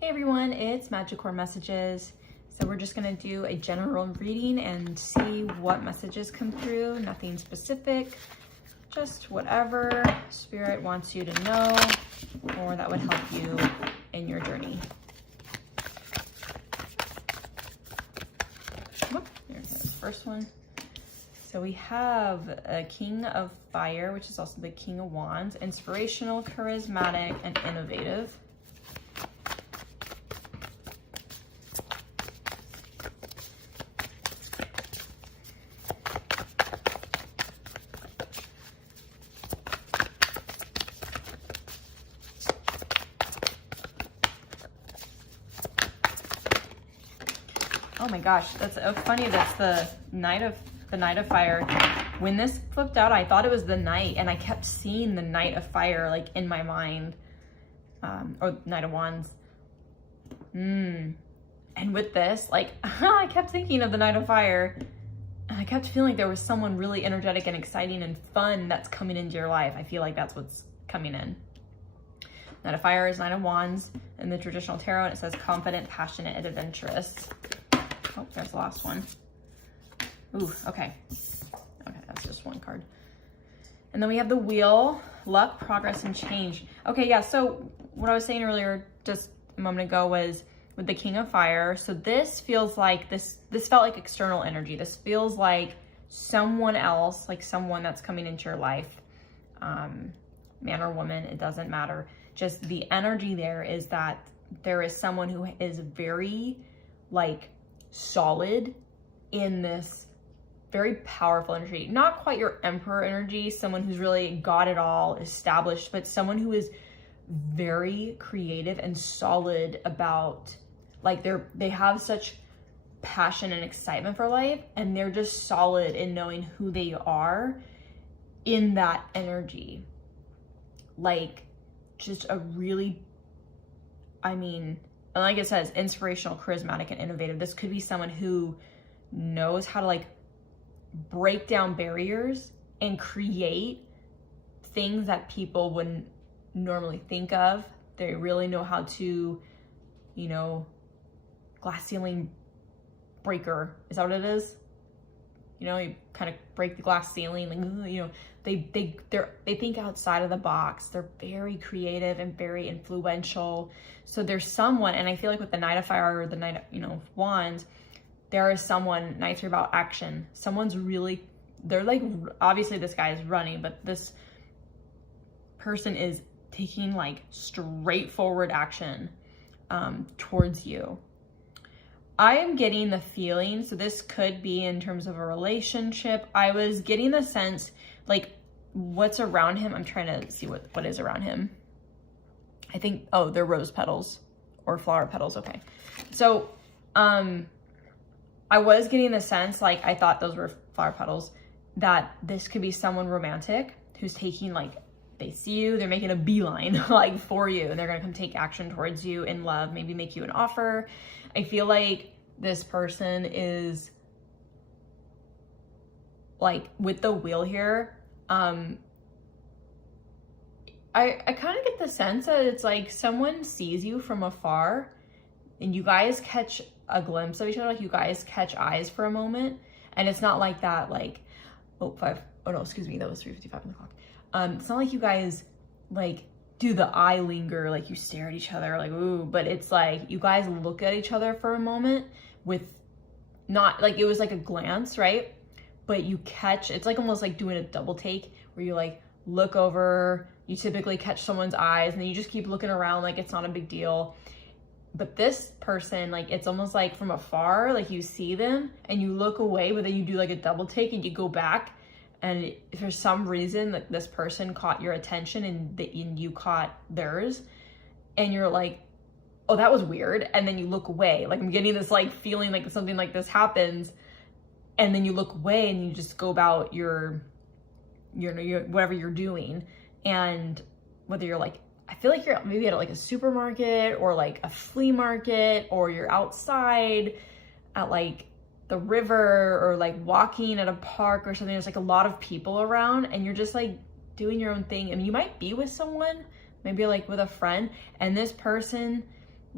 Hey everyone, it's Madgicorn Messages. So we're just gonna do a general reading and see what messages come through. Nothing specific, just whatever Spirit wants you to know or that would help you in your journey. Oh, here's the first one. So we have a King of Fire, which is also the King of Wands, inspirational, charismatic, and innovative. Oh my gosh, that's funny. That's the Knight of Fire. When this flipped out, I thought it was the Knight, and I kept seeing the Knight of Fire like in my mind, or Knight of Wands. And with this, like, I kept thinking of the Knight of Fire, and I kept feeling like there was someone really energetic and exciting and fun that's coming into your life. I feel like that's what's coming in. Knight of Fire is Knight of Wands in the traditional tarot, and it says confident, passionate, and adventurous. Oh, there's the last one. Ooh, okay. Okay, that's just one card. And then we have the Wheel, luck, progress, and change. Okay, yeah, so what I was saying earlier, just a moment ago, was with the King of Fire. So this feels like, this felt like external energy. This feels like someone else, like someone that's coming into your life. Man or woman, it doesn't matter. Just the energy there is that there is someone who is very, like, solid in this very powerful energy. Not quite your emperor energy, someone who's really got it all established, but someone who is very creative and solid about, like, they have such passion and excitement for life, and they're just solid in knowing who they are in that energy. Like, just a really, I mean, and like it says, inspirational, charismatic, and innovative. This could be someone who knows how to, like, break down barriers and create things that people wouldn't normally think of. They really know how to, you know, glass ceiling breaker. Is that what it is? You know, you kind of break the glass ceiling, like, you know, they think outside of the box. They're very creative and very influential. So there's someone, and I feel like with the Knight of Fire or the Knight of, you know, Wands, there is someone, Knights are about action. Someone's really, they're like, obviously this guy is running, but this person is taking like straightforward action towards you. I am getting the feeling, so this could be in terms of a relationship. I was getting the sense, like, what's around him. I'm trying to see what is around him. I think, oh, they're rose petals or flower petals. Okay. So, I was getting the sense, like, I thought those were flower petals, that this could be someone romantic who's taking, like, they see you, they're making a beeline, like, for you, and they're going to come take action towards you in love, maybe make you an offer. I feel like this person is, like, with the Wheel here, I kind of get the sense that it's like someone sees you from afar and you guys catch a glimpse of each other, like you guys catch eyes for a moment, and it's not like that, like, oh no, excuse me, that was 3:55 on the clock. It's not like you guys, like, do the eye linger, like you stare at each other, like, ooh, but it's like you guys look at each other for a moment with not, like, it was like a glance, right? But you catch, it's like almost like doing a double take where you, like, look over, you typically catch someone's eyes, and then you just keep looking around like it's not a big deal. But this person, like, it's almost like from afar, like you see them and you look away, but then you do like a double take and you go back, and for some reason, like, this person caught your attention and you caught theirs, and you're like, oh, that was weird, and then you look away. Like, I'm getting this, like, feeling like something like this happens, and then you look away and you just go about your whatever you're doing. And whether you're, like, I feel like you're maybe at like a supermarket or like a flea market, or you're outside at like the river, or like walking at a park or something. There's like a lot of people around and you're just like doing your own thing. I mean, you might be with someone, maybe like with a friend, and this person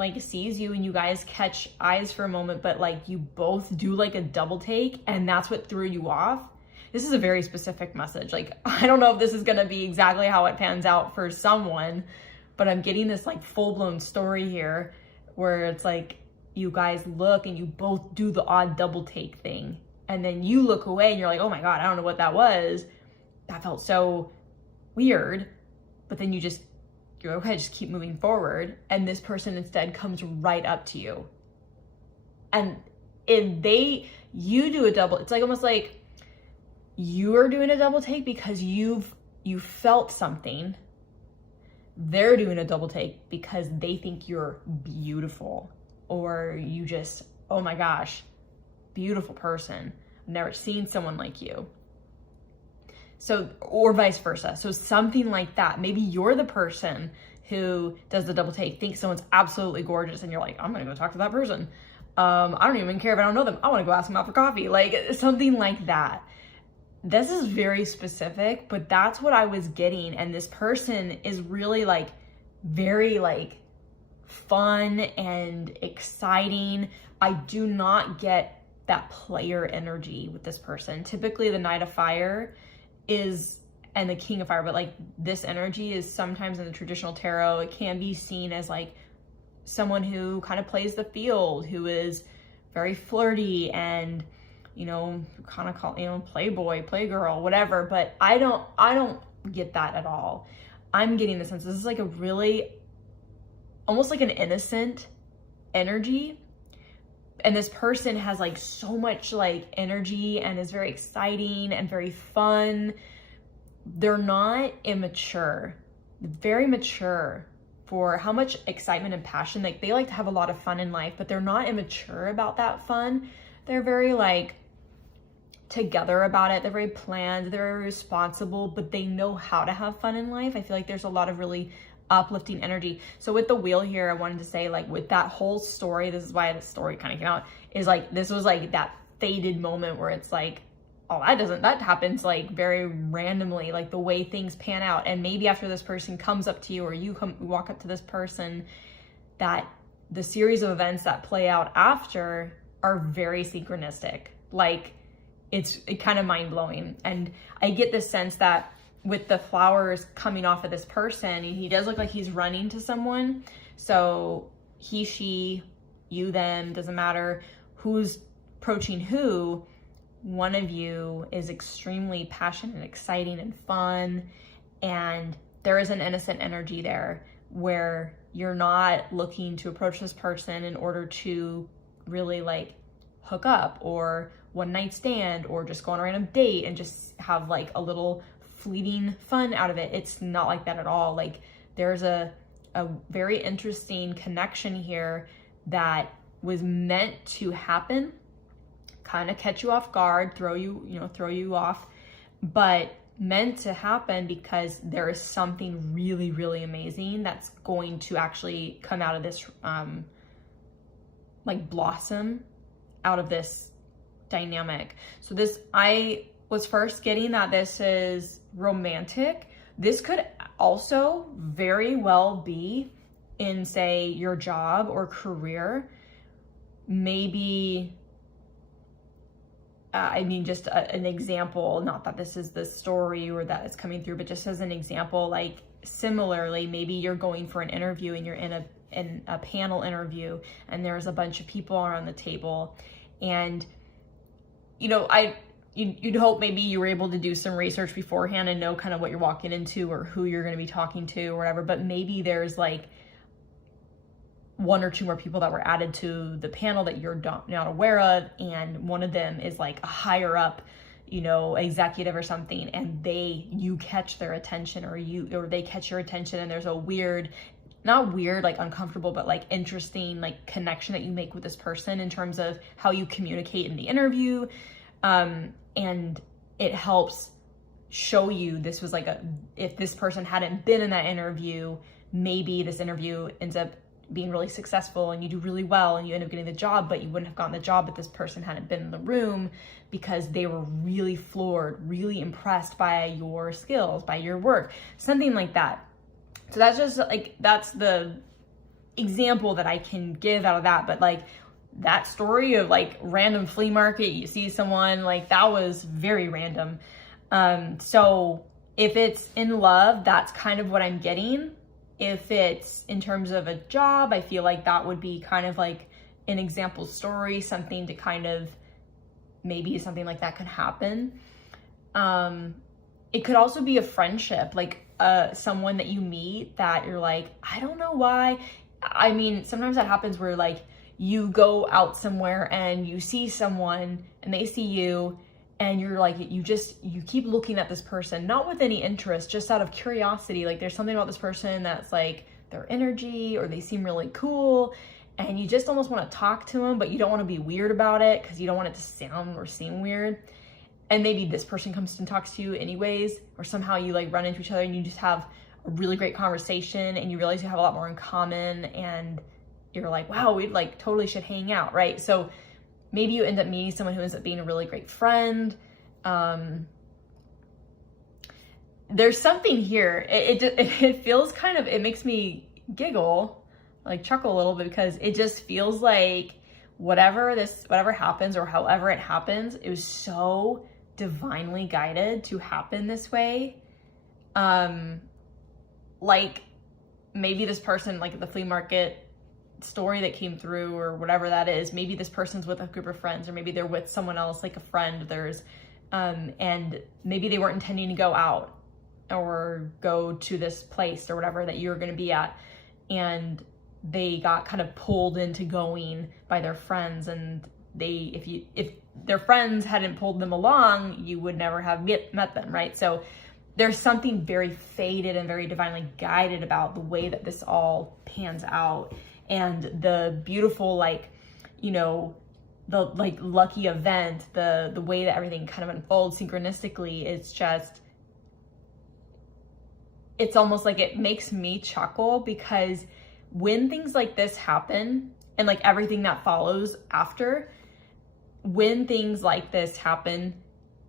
like sees you and you guys catch eyes for a moment, but like you both do like a double take and that's what threw you off. This is a very specific message. Like, I don't know if this is gonna be exactly how it pans out for someone, but I'm getting this like full-blown story here where it's like you guys look and you both do the odd double take thing. And then you look away and you're like, oh my God, I don't know what that was. That felt so weird. But then you're okay, just keep moving forward. And this person instead comes right up to you. And if you do a double, it's like almost like you're doing a double take because you felt something. They're doing a double take because they think you're beautiful, or you just, oh my gosh, beautiful person. I've never seen someone like you. So, or vice versa. So something like that. Maybe you're the person who does the double take, thinks someone's absolutely gorgeous, and you're like, I'm gonna go talk to that person. I don't even care if I don't know them. I wanna go ask them out for coffee. Like something like that. This is very specific, but that's what I was getting. And this person is really like, very like fun and exciting. I do not get that player energy with this person. Typically the Knight of Fire and the King of Fire, but like this energy is sometimes in the traditional tarot, it can be seen as like someone who kind of plays the field, who is very flirty and, you know, kind of call, you know, playboy, playgirl, whatever. But I don't get that at all. I'm getting the sense this is like a really, almost like an innocent energy. And this person has like so much like energy and is very exciting and very fun. They're not immature, very mature for how much excitement and passion. Like they like to have a lot of fun in life, but they're not immature about that fun. They're very like together about it. They're very planned, they're very responsible, but they know how to have fun in life. I feel like there's a lot of really uplifting energy. So with the wheel here, I wanted to say like with that whole story, this is why the story kind of came out, is like this was like that faded moment where it's like, oh, that happens like very randomly, like the way things pan out. And maybe after this person comes up to you, or you walk up to this person, that the series of events that play out after are very synchronistic. Like it's kind of mind-blowing. And I get the sense that with the flowers coming off of this person, he does look like he's running to someone. So he, she, you, them, doesn't matter who's approaching who. One of you is extremely passionate and exciting and fun. And there is an innocent energy there where you're not looking to approach this person in order to really like hook up or one night stand or just go on a random date and just have like a little fleeting fun out of it. It's not like that at all. Like there's a very interesting connection here that was meant to happen, kind of catch you off guard, throw you off, but meant to happen because there is something really, really amazing that's going to actually come out of this, like blossom out of this dynamic. So this, I was first getting that this is romantic. This could also very well be in, say, your job or career. Maybe, I mean, just an example, not that this is the story or that it's coming through, but just as an example, like similarly, maybe you're going for an interview and you're in a panel interview and there's a bunch of people around the table, and you know, you'd hope maybe you were able to do some research beforehand and know kind of what you're walking into or who you're going to be talking to or whatever, but maybe there's like one or two more people that were added to the panel that you're not aware of, and one of them is like a higher up, you know, executive or something, and you catch their attention or they catch your attention, and there's a weird, not weird, like uncomfortable, but like interesting, like connection that you make with this person in terms of how you communicate in the interview. And it helps show you this was like if this person hadn't been in that interview, maybe this interview ends up being really successful and you do really well and you end up getting the job, but you wouldn't have gotten the job if this person hadn't been in the room because they were really floored, really impressed by your skills, by your work, something like that. So that's just like, that's the example that I can give out of that, but like that story of like random flea market, you see someone, like that was very random. So if it's in love, that's kind of what I'm getting. If it's in terms of a job, I feel like that would be kind of like an example story, something to kind of, maybe something like that could happen. It could also be a friendship, like someone that you meet that you're like, I don't know why. I mean, sometimes that happens where like you go out somewhere and you see someone and they see you, and you're like, you keep looking at this person, not with any interest, just out of curiosity. Like there's something about this person that's like their energy, or they seem really cool, and you just almost want to talk to them, but you don't want to be weird about it because you don't want it to sound or seem weird. And maybe this person comes and talks to you anyways, or somehow you like run into each other and you just have a really great conversation and you realize you have a lot more in common, and you're like, wow, we like totally should hang out, right? So maybe you end up meeting someone who ends up being a really great friend. There's something here. It feels kind of, it makes me giggle, like chuckle a little bit, because it just feels like whatever happens, or however it happens, it was so divinely guided to happen this way. Like maybe this person, like the flea market story that came through, or whatever that is, maybe this person's with a group of friends, or maybe they're with someone else, like a friend of theirs, and maybe they weren't intending to go out or go to this place or whatever that you're going to be at, and they got kind of pulled into going by their friends, and if their friends hadn't pulled them along, you would never have met them, right? So there's something very fated and very divinely guided about the way that this all pans out, and the beautiful, like, you know, the like lucky event, the way that everything kind of unfolds synchronistically. It's almost like it makes me chuckle, because when things like this happen, and like everything that follows after, when things like this happen,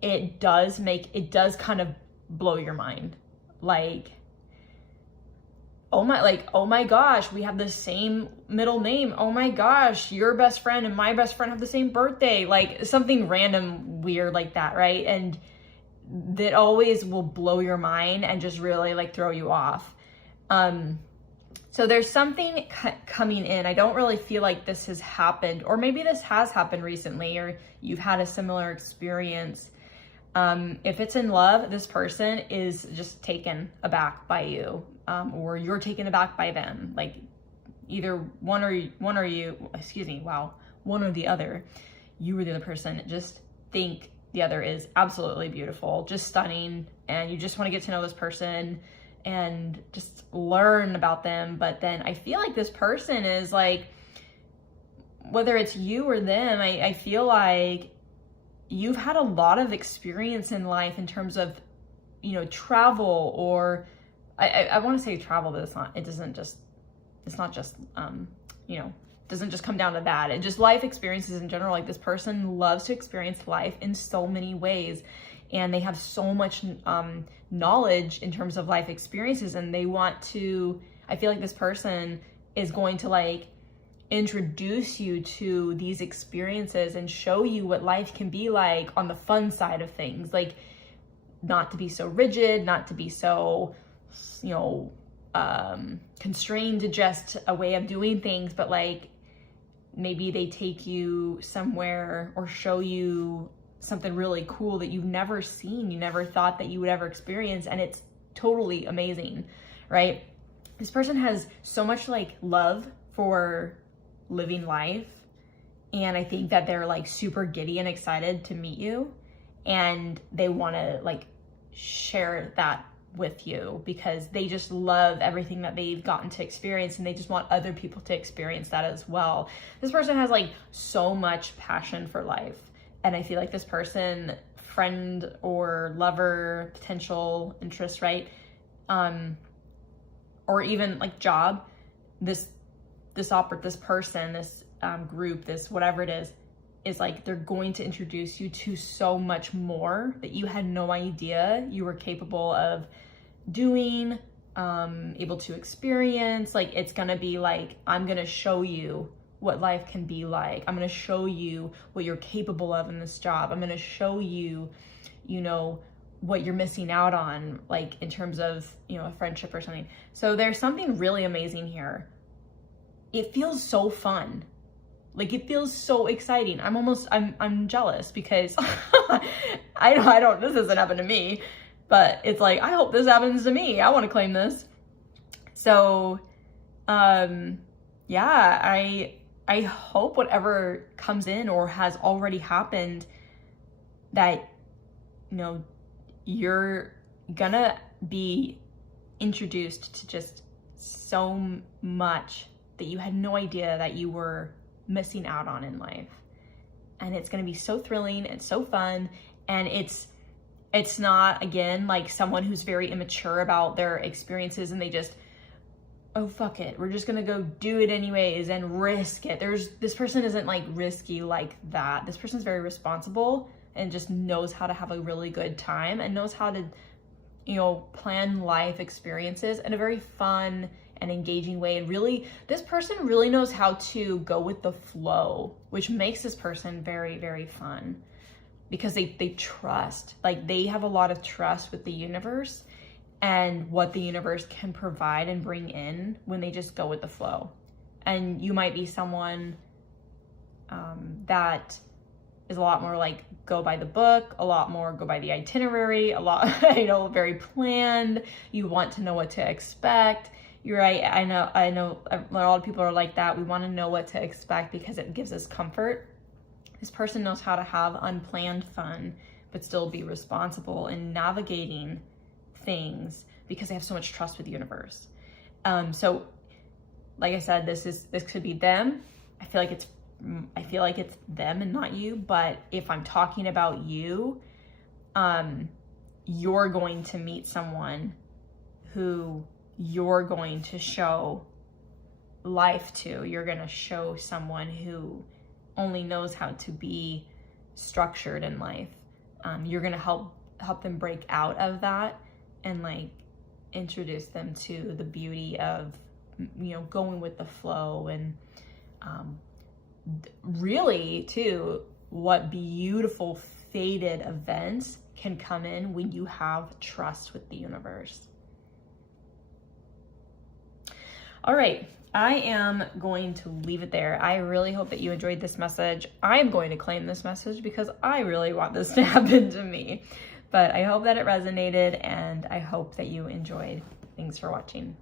it does kind of blow your mind. Like, oh my gosh, we have the same middle name. Oh my gosh, your best friend and my best friend have the same birthday. Like something random weird like that, right? And that always will blow your mind and just really like throw you off. So there's something coming in. I don't really feel like this has happened, or maybe this has happened recently, or you've had a similar experience. If it's in love, this person is just taken aback by you, or you're taken aback by them. Like either one or the other. You or the other person just think the other is absolutely beautiful, just stunning, and you just want to get to know this person and just learn about them. But then I feel like this person is like, whether it's you or them, I feel like you've had a lot of experience in life in terms of, you know, travel, or I want to say travel, but doesn't just come down to that. It just life experiences in general. Like this person loves to experience life in so many ways, and they have so much knowledge in terms of life experiences, and they want to, I feel like this person is going to like introduce you to these experiences and show you what life can be like on the fun side of things. Like not to be so rigid, not to be so, you know, constrained to just a way of doing things, but like maybe they take you somewhere or show you something really cool that you've never seen, you never thought that you would ever experience, and it's totally amazing, right? This person has so much like love for living life, and I think that they're like super giddy and excited to meet you, and they want to like share that with you because they just love everything that they've gotten to experience, and they just want other people to experience that as well. This person has like so much passion for life, and I feel like this person, friend or lover, potential interest, right? Or even like job, this person, this group, this whatever it is like they're going to introduce you to so much more that you had no idea you were capable of doing, able to experience. Like, it's gonna be like, I'm gonna show you what life can be like. I'm gonna show you what you're capable of in this job. I'm gonna show you, you know, what you're missing out on, like in terms of, you know, a friendship or something. So there's something really amazing here. It feels so fun. Like, it feels so exciting. I'm jealous because I don't, this hasn't happened to me, but it's like, I hope this happens to me. I want to claim this. So, yeah, I hope whatever comes in or has already happened, that, you know, you're gonna be introduced to just so much that you had no idea that you were missing out on in life. And it's gonna be so thrilling and so fun. And it's not, again, like someone who's very immature about their experiences and they just, oh, fuck it, we're just gonna go do it anyways and risk it. This person isn't like risky like that. This person's very responsible and just knows how to have a really good time and knows how to, you know, plan life experiences in a very fun and engaging way. And really, this person really knows how to go with the flow, which makes this person very, very fun because they trust. Like, they have a lot of trust with the universe and what the universe can provide and bring in when they just go with the flow. And you might be someone that is a lot more like go by the book, a lot more go by the itinerary, a lot, you know, very planned. You want to know what to expect. You're right. I know a lot of people are like that. We want to know what to expect because it gives us comfort. This person knows how to have unplanned fun, but still be responsible in navigating things because they have so much trust with the universe. So like I said, this could be them. I feel like it's them and not you. But if I'm talking about you, you're going to meet someone who you're going to show life to. You're going to show someone who only knows how to be structured in life. You're going to help them break out of that and like introduce them to the beauty of, you know, going with the flow. And really too, what beautiful fated events can come in when you have trust with the universe. All right, I am going to leave it there. I really hope that you enjoyed this message. I'm going to claim this message because I really want this to happen to me. But I hope that it resonated and I hope that you enjoyed. Thanks for watching.